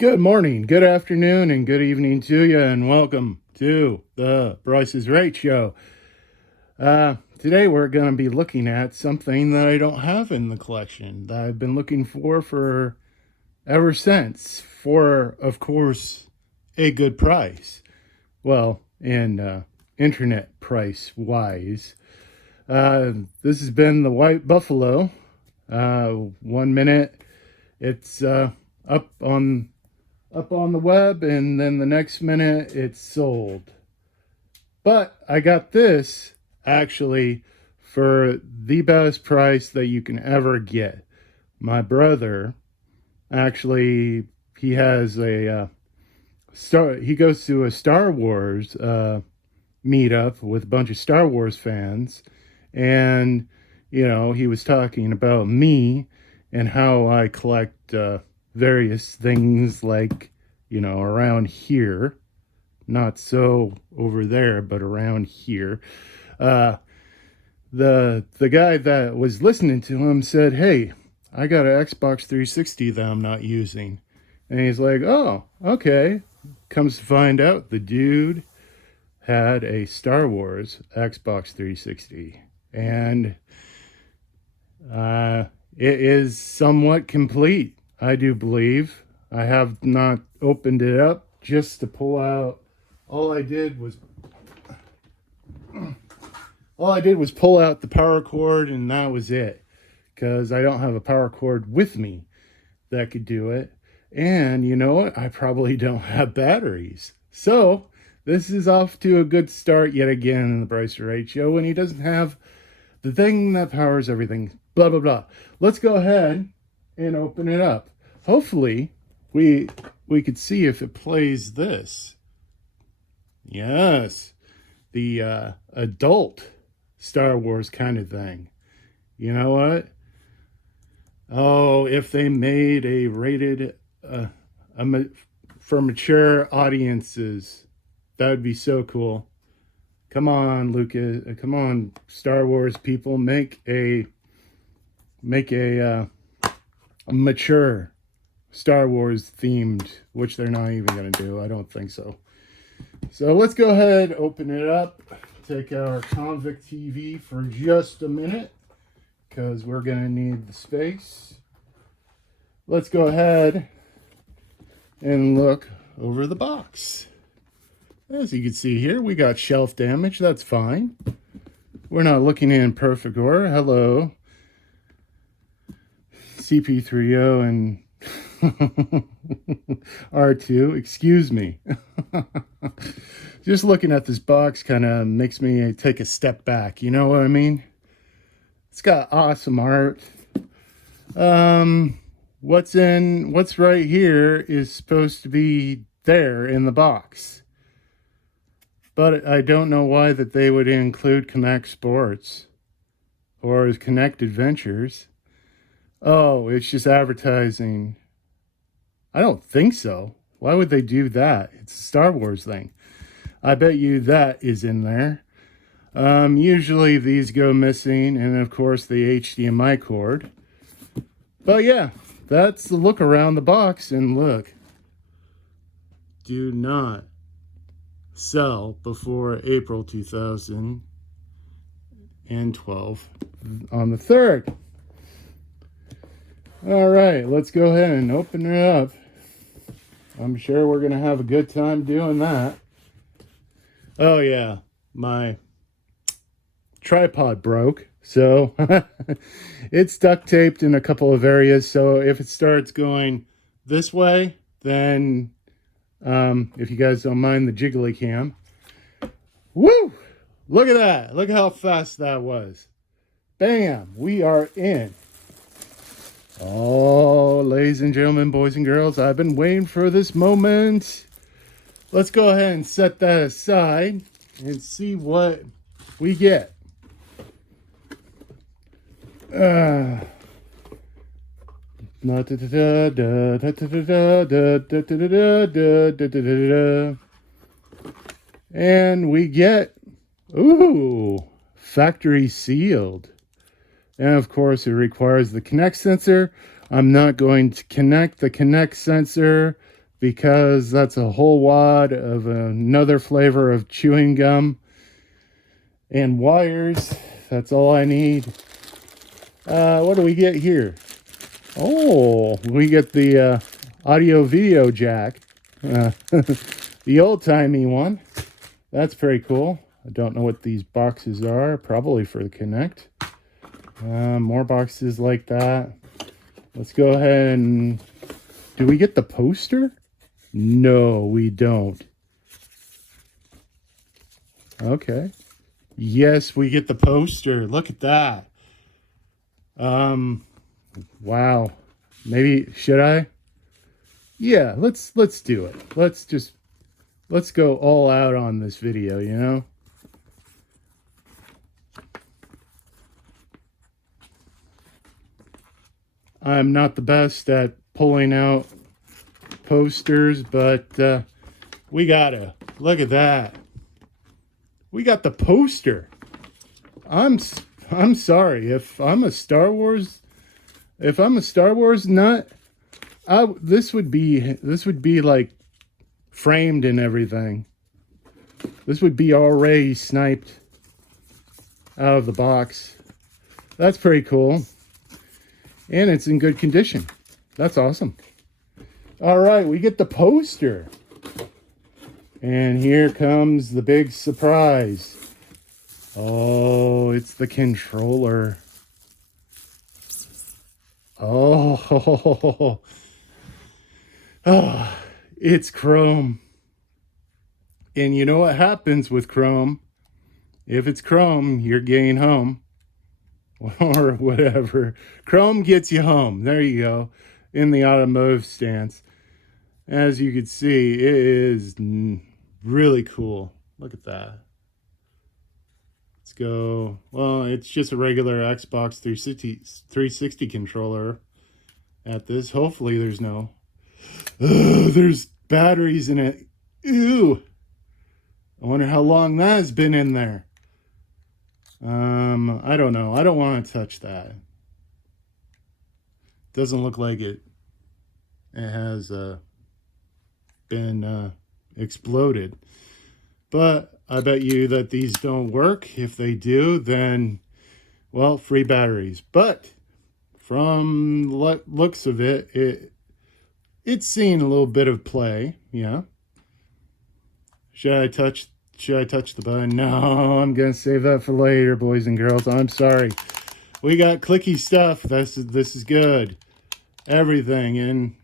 Good morning, good afternoon, and good evening to you, and welcome to the Bryce is Right Show. Today we're going to be looking at something that I don't have in the collection that I've been looking for ever since, for, of course, a good price. Well, in internet price wise. This has been the White Buffalo. 1 minute it's up on the web, and then the next minute it's sold. But I got this actually for the best price that you can ever get. My brother actually, he has he goes to a Star Wars meetup with a bunch of Star Wars fans, and he was talking about me and how I collect various things, like around here, not so over there, but around here. uh the guy that was listening to him said, "Hey, I got an Xbox 360 that I'm not using." And he's like, "Oh, okay." Comes to find out, the dude had a Star Wars Xbox 360, and it is somewhat complete, I do believe. I have not opened it up just to pull out. All I did was pull out the power cord, and that was it, because I don't have a power cord with me that could do it. And you know what? I probably don't have batteries. So this is off to a good start yet again in the Bryce Right Show, when he doesn't have the thing that powers everything. Blah, blah, blah. Let's go ahead and open it up. Hopefully, we could see if it plays this. Yes, the adult Star Wars kind of thing. You know what? Oh, if they made a rated for mature audiences, that would be so cool. Come on, Lucas. Come on, Star Wars people. Make a mature Star Wars themed, which they're not even going to do. I don't think so. So let's go ahead, open it up, take our Convict TV for just a minute, because we're going to need the space. Let's go ahead and look over the box. As you can see here, we got shelf damage. That's fine. We're not looking in perfect order. Hello, CP3O and R2. Excuse me. Just looking at this box kind of makes me take a step back. You know what I mean? It's got awesome art. What's right here is supposed to be there in the box. But I don't know why that they would include Connect Sports or Connect Adventures. Oh, it's just advertising. I don't think so. Why would they do that? It's a Star Wars thing. I bet you that is in there. Usually these go missing, and of course the HDMI cord. But yeah, that's the look around the box, and look. Do not sell before April 2012 on the 3rd. All right, let's go ahead and open it up. I'm sure we're going to have a good time doing that. Oh yeah, my tripod broke, so it's duct taped in a couple of areas. So if it starts going this way, then if you guys don't mind the jiggly cam. Woo! Look at that. Look how fast that was. Bam! We are in. Oh, ladies and gentlemen, boys and girls, I've been waiting for this moment. Let's go ahead and set that aside and see what we get. And we get, factory sealed. And of course, it requires the Kinect sensor. I'm not going to connect the Kinect sensor because that's a whole wad of another flavor of chewing gum and wires. That's all I need. What do we get here? Oh, we get the audio video jack, the old-timey one. That's pretty cool. I don't know what these boxes are. Probably for the Kinect. More boxes like that. Let's go ahead and... Do we get the poster? No, we don't. Okay. Yes, we get the poster. Look at that. Wow. Maybe, should I? Yeah, let's do it. Let's go all out on this video, you know? I'm not the best at pulling out posters, but we gotta. Look at that. We got the poster. I'm sorry if I'm a Star Wars nut. This would be like framed and everything. This would be already sniped out of the box. That's pretty cool. And it's in good condition. That's awesome. All right, we get the poster. And here comes the big surprise. Oh, it's the controller. Oh, it's Chrome. And you know what happens with Chrome? If it's Chrome, you're getting home. Or whatever. Chrome gets you home. There you go. In the automotive stance. As you can see, it is really cool. Look at that. Let's go. Well, it's just a regular Xbox 360 controller at this. Hopefully there's no... there's batteries in it. Ew. I wonder how long that has been in there. I don't know. I don't want to touch that. Doesn't look like it has been exploded. But I bet you that these don't work. If they do, then, well, free batteries. But from looks of it, it's seen a little bit of play. Yeah. Should I touch the button? No, I'm going to save that for later, boys and girls. I'm sorry. We got clicky stuff. This is good. Everything. And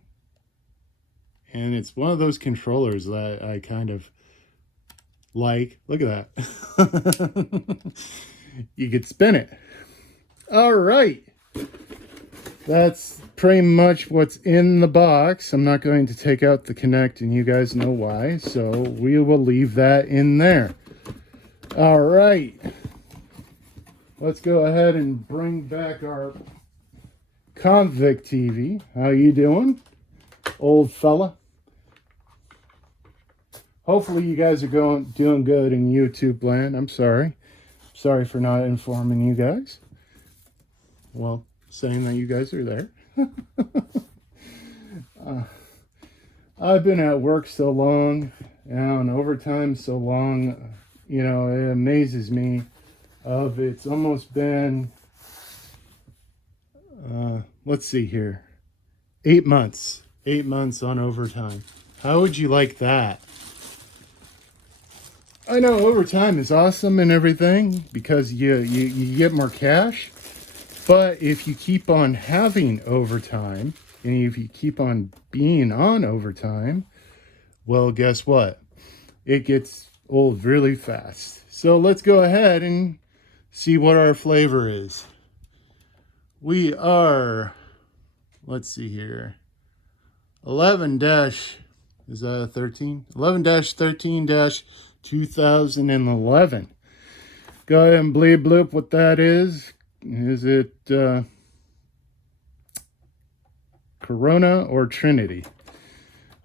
it's one of those controllers that I kind of like. Look at that. You could spin it. All right. That's pretty much what's in the box. I'm not going to take out the Kinect, and you guys know why, so we will leave that in there. All right. Let's go ahead and bring back our Convict TV. How you doing, old fella? Hopefully you guys are doing good in YouTube land. I'm sorry. Sorry for not informing you guys. Well, saying that you guys are there. I've been at work so long and on overtime so long, you know, it amazes me. It's almost been, let's see here, 8 months. 8 months on overtime. How would you like that? I know overtime is awesome and everything because you get more cash. But if you keep on having overtime, and if you keep on being on overtime, well, guess what? It gets old really fast. So let's go ahead and see what our flavor is. We are, let's see here, 11 dash, is that a 13? 11-13-2011. Go ahead and bleep bloop what that is. Is it Corona or Trinity?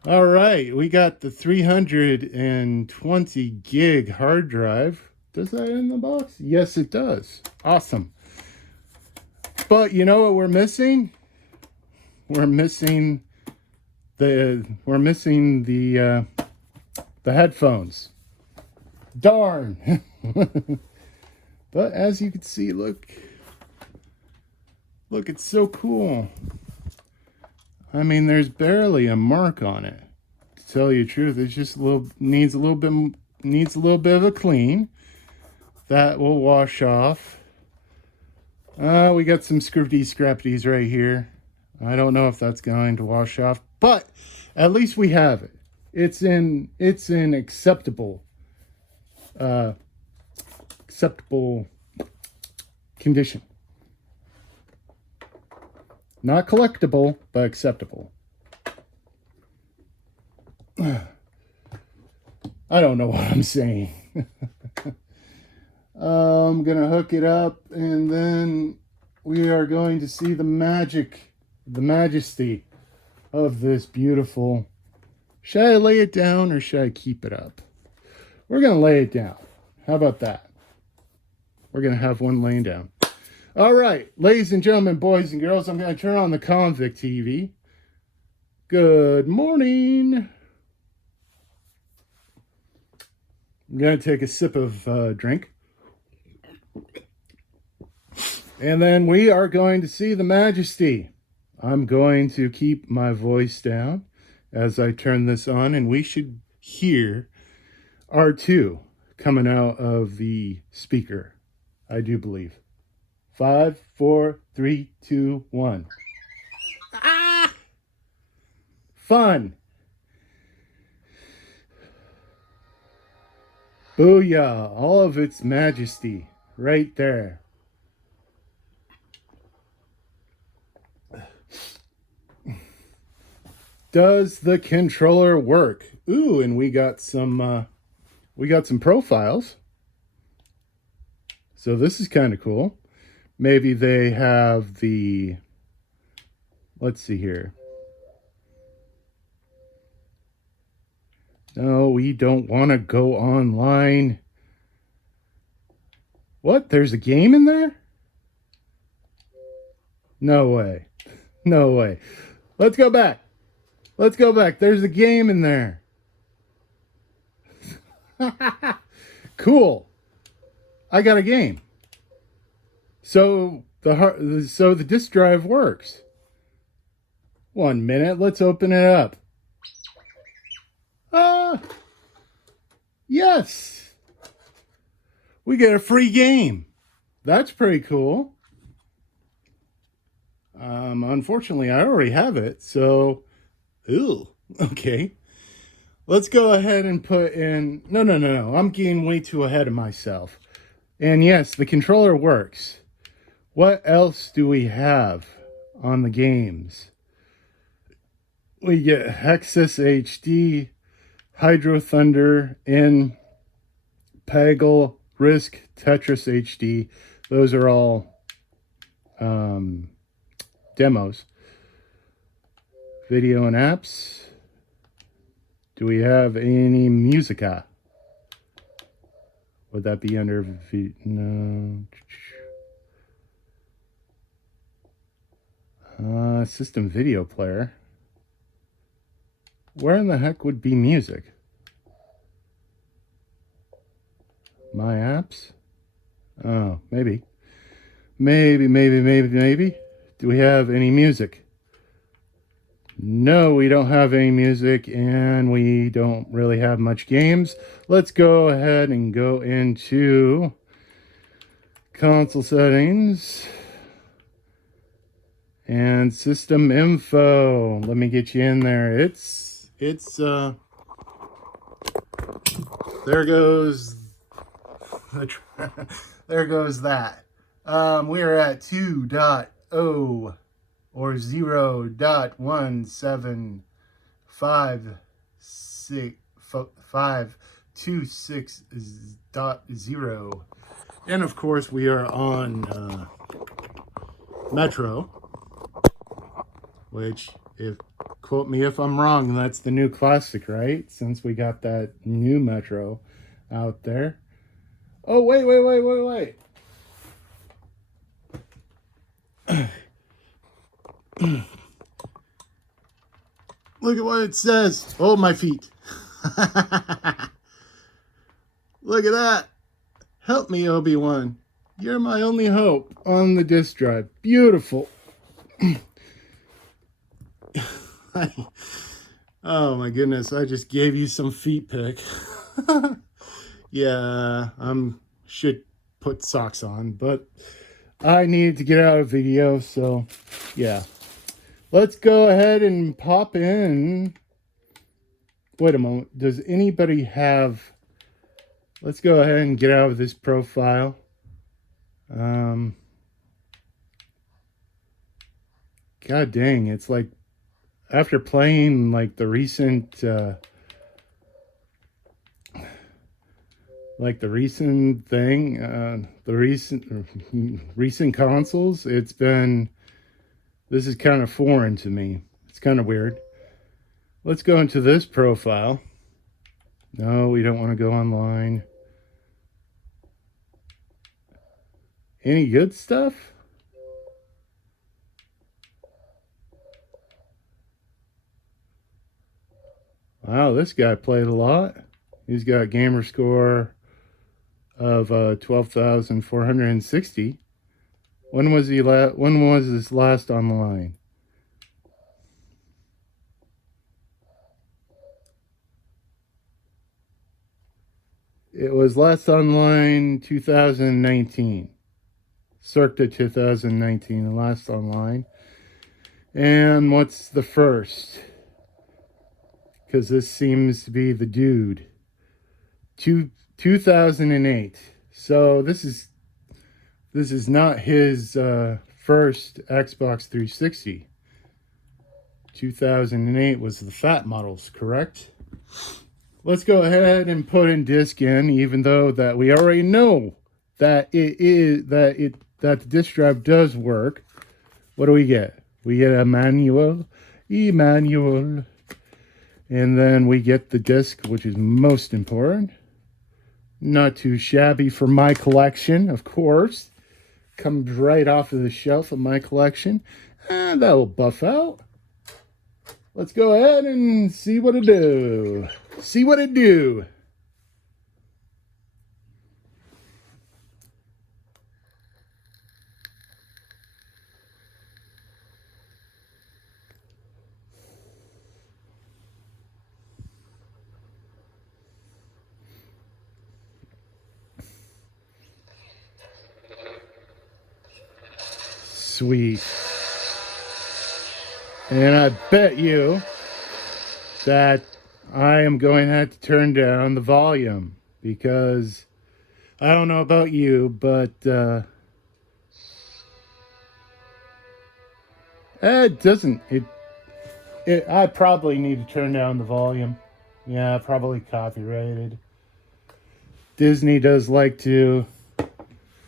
All right, we got the 320 gig hard drive. Does that in the box? Yes, it does. Awesome. But you know what we're missing? We're missing we're missing the headphones. Darn. But as you can see, look, it's so cool. I mean, there's barely a mark on it. To tell you the truth, it just needs a little bit of a clean. That will wash off. We got some scrappies right here. I don't know if that's going to wash off, but at least we have it. It's in acceptable condition. Not collectible, but acceptable. I don't know what I'm saying. I'm gonna hook it up, and then we are going to see the majesty of this beautiful. Should I lay it down or should I keep it up? We're gonna lay it down. How about that? We're gonna have one laying down. All right, ladies and gentlemen, boys and girls, I'm gonna turn on the Convict TV. Good morning. I'm gonna take a sip of drink. And then we are going to see the majesty. I'm going to keep my voice down as I turn this on, and we should hear R2 coming out of the speaker, I do believe. 5, 4, 3, 2, 1. Ah! Fun. Booyah, all of its majesty right there. Does the controller work? Ooh, and we got some profiles. So this is kind of cool. Maybe they have the, let's see here. No, we don't want to go online. What? There's a game in there? No way. No way. Let's go back. Let's go back. There's a game in there. Cool. I got a game. So the disk drive works. 1 minute. Let's open it up. Yes. We get a free game. That's pretty cool. Unfortunately, I already have it, so... Ooh, okay. Let's go ahead and put in... No. I'm getting way too ahead of myself. And yes, the controller works. What else do we have on the games? We get Hexus HD, Hydro Thunder, and Peggle, Risk, Tetris HD. Those are all demos. Video and apps. Do we have any Musica? Would that be under... No. System video player. Where in the heck would be music? My apps? Oh, maybe. Maybe. Do we have any music? No, we don't have any music, and we don't really have much games. Let's go ahead and go into console settings and system info. Let me get you in there. There goes there goes that. We are at 2.0 or 0.526.0. And of course, we are on Metro, which, if quote me if I'm wrong, that's the new classic, right? Since we got that new Metro out there. Oh, wait. Look at what it says. Oh, my feet. Look at that. Help me, Obi-Wan. You're my only hope on the disk drive. Beautiful. Oh my goodness, I just gave you some feet pic. Yeah, should put socks on, but I needed to get out of video, so yeah. Let's go ahead and pop in. Wait a moment. Does anybody have... Let's go ahead and get out of this profile. God dang, it's like after playing like the recent recent consoles, this is kind of foreign to me. It's kind of weird. Let's go into this profile. No, we don't want to go online. Any good stuff? Wow, this guy played a lot. He's got a gamer score of 12,460. When was his last online? It was last online 2019. Circa 2019, the last online. And what's the first? Because this seems to be the dude. 2008. So this is not his first Xbox 360. 2008 was the fat models, correct? Let's go ahead and put in disk in, even though that we already know that that the disk drive does work. What do we get? We get a manual, and then we get the disk, which is most important. Not too shabby for my collection, of course. Comes right off of the shelf of my collection, and that will buff out. Let's go ahead and see what it do. See what it do. Sweet. And I bet you that I am going to have to turn down the volume, because I don't know about you, but I probably need to turn down the volume. Yeah, probably copyrighted. Disney does like to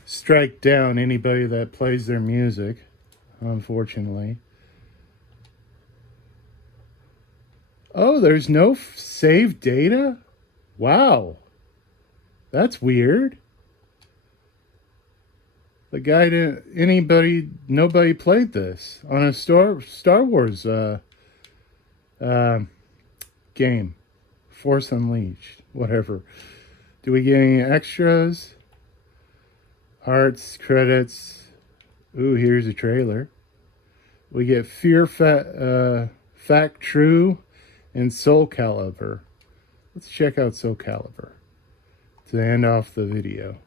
strike down anybody that plays their music, unfortunately. Oh, there's no saved data? Wow. That's weird. The guy nobody played this on a Star Wars game. Force Unleashed, whatever. Do we get any extras? Arts, credits. Ooh, here's a trailer. We get Fact True and Soul Calibur. Let's check out Soul Calibur to end off the video.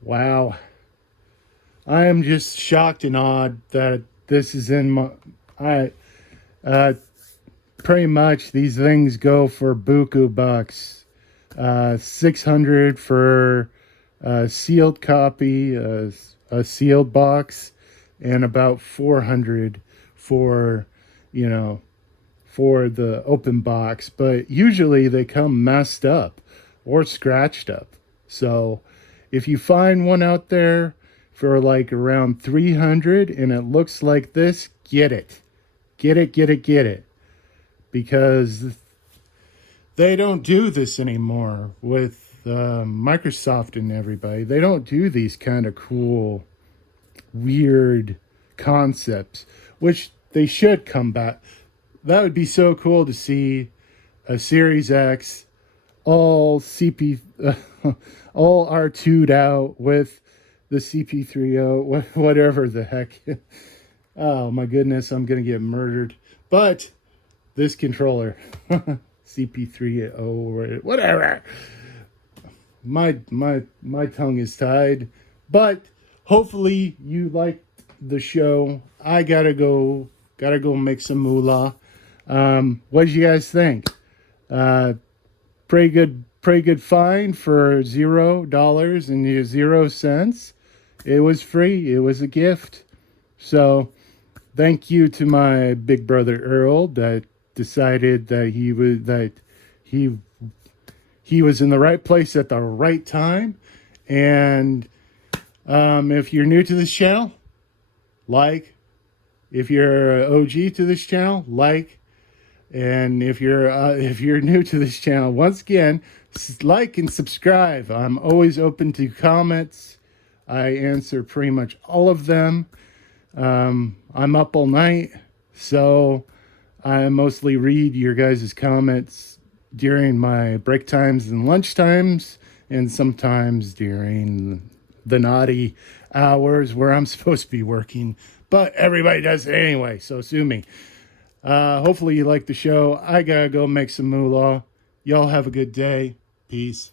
Wow. I am just shocked and awed that this is in my... pretty much these things go for buku bucks. 600 for a sealed copy, a sealed box, and about 400 for, for the open box. But usually they come messed up or scratched up. So if you find one out there for like around 300 and it looks like this, get it. Get it. Because they don't do this anymore with Microsoft and everybody. They don't do these kind of cool, weird concepts, which they should come back. That would be so cool to see a Series X all all R2'd out with the CP30, whatever the heck. Oh my goodness, I'm gonna get murdered. But this controller, CP30, whatever. My tongue is tied. But hopefully you liked the show. I gotta go make some moolah. What did you guys think? Pretty good find for $0 and 0 cents. It was free. It was a gift. So thank you to my big brother Earl that decided that he was in the right place at the right time. And if you're new to this channel, like. If you're an OG to this channel, like. And if you're new to this channel, once again, like and subscribe. I'm always open to comments. I answer pretty much all of them. I'm up all night, so I mostly read your guys' comments during my break times and lunch times, and sometimes during the naughty hours where I'm supposed to be working. But everybody does it anyway, so sue me. Hopefully you like the show. I gotta go make some moolah. Y'all have a good day. Peace.